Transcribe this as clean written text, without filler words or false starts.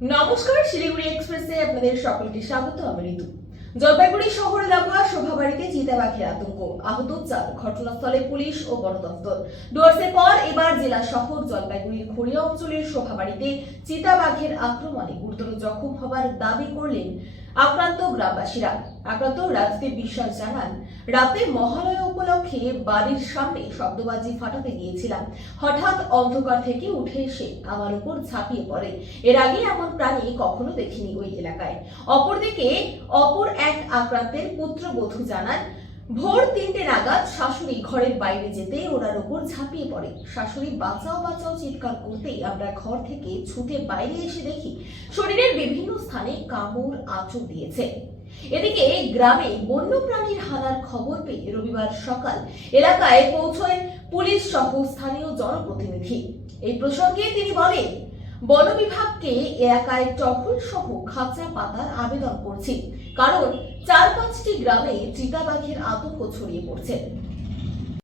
নমস্কার, শিলিগুড়ি এক্সপ্রেসে আপনাদের সকলকে স্বাগত। আমি ঋতু। জলপাইগুড়ি শহর লাগোয়া শোভাবাড়িতে চিতাবাঘের আতঙ্ক, আহত 4। ঘটনাস্থলে পুলিশ ও বন দফতর। ডুয়ার্সের পর এবার জেলা শহর জলপাইগুড়ির খড়িয়া অঞ্চলের শোভাবাড়িতে চিতাবাঘের আক্রমণে গুরুতর জখম হবার দাবি করলেন আক্রান্ত গ্রামবাসীরা। আক্রান্ত রাজদীপ বিশ্বাস জানান, রাতে মহালয়া উপলক্ষে বাড়ির সামনে শব্দবাজি ফাটাতে গিয়েছিলাম। হঠাৎ অন্ধকার থেকে উঠে এসে আমার উপর ঝাঁপিয়ে পড়ে। এর আগে এমন প্রাণী কখনো দেখিনি ওই এলাকায়। অপরদিকে অপর এক আক্রান্তের পুত্রবধূ জানান, ভোর 3টে নাগাদ শাশুড়ি ঘরের বাইরে যেতে ওনার উপর ঝাঁপিয়ে পড়ে। শাশুড়ি বাঁচাও বাঁচাও চিৎকার করতেই আমরা ঘর থেকে ছুটে বাইরে এসে দেখি শরীরের বিভিন্ন স্থানে কামড় আঁচড় দিয়েছে। এদিকে গ্রামে বন্যপ্রাণীর হানার খবর পেয়ে রবিবার সকাল এলাকায় পৌঁছয় পুলিশ সহ স্থানীয় জনপ্রতিনিধি। এই প্রসঙ্গে তিনি বলেন, বন বিভাগকে এলাকায় টহল সহ খাঁচা পাতার আবেদন করছি, কারণ 4-5টি গ্রামে চিতাবাঘের আতঙ্ক ছড়িয়ে পড়ছে।